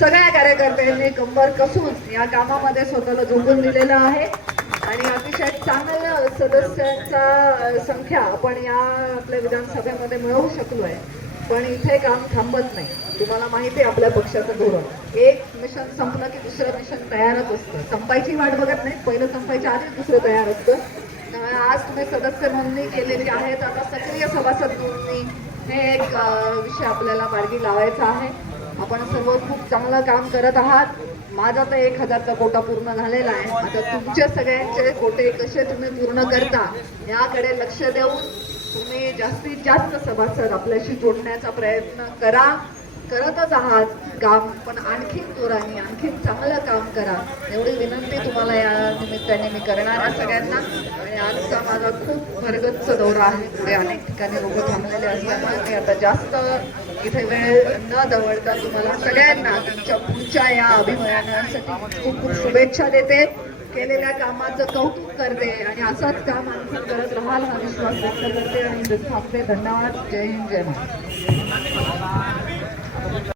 सगळ्या कार्यकर्त्यांनी कंबर कसून या कामामध्ये स्वतःला झोकून दिलेलं आहे. आणि अतिशय चांगल्या सदस्यांचा संख्या आपण या आपल्या विधानसभेमध्ये मिळवू शकलो आहे पण इथे काम थांबत नाही. तुम्हाला माहिती आहे आपल्या पक्षाचं धोरण. एक मिशन संपलं की दुसरं मिशन तयारच असतं. संपायची वाट बघत नाही पहिलं संपायच्या आधीच दुसरं तयार असतं. आज तुम्ही सदस्य नोंदणी केलेली आहेत. तर आता सक्रिय सभासद नोंदणी हे एक विषय आपल्याला मार्गी लावायचा आहे. आपण सर्व खूप चांगलं काम करत आहात. माझा तर एक हजारचा कोटा पूर्ण झालेला आहे. आता तुमचे सगळ्यांचे कोटे कसे तुम्ही पूर्ण करता याकडे लक्ष देऊन तुम्ही जास्तीत जास्त सभासद आपल्याशी जोडण्याचा प्रयत्न करा. करतच आहात काम पण आणखीन जोराने आणखीन चांगलं काम करा. एवढी विनंती तुम्हाला या निमित्ताने मी करणार आहे सगळ्यांना. आजचा माझा खूप भरगच्च दौरा आहे पुढे अनेक ठिकाणी लोक थांबलेले असल्यामुळे मी आता जास्त इथे वेळ न दवडता तुम्हाला सगळ्यांना तुमच्या पुढच्या या अभियानासाठी खूप खूप शुभेच्छा देते. केलेल्या कामाचं कौतुक करते आणि असंच काम आणखी करत राहाल हा विश्वास व्यक्त करते. आणि थांबते. धन्यवाद. जय हिंद जय महाराज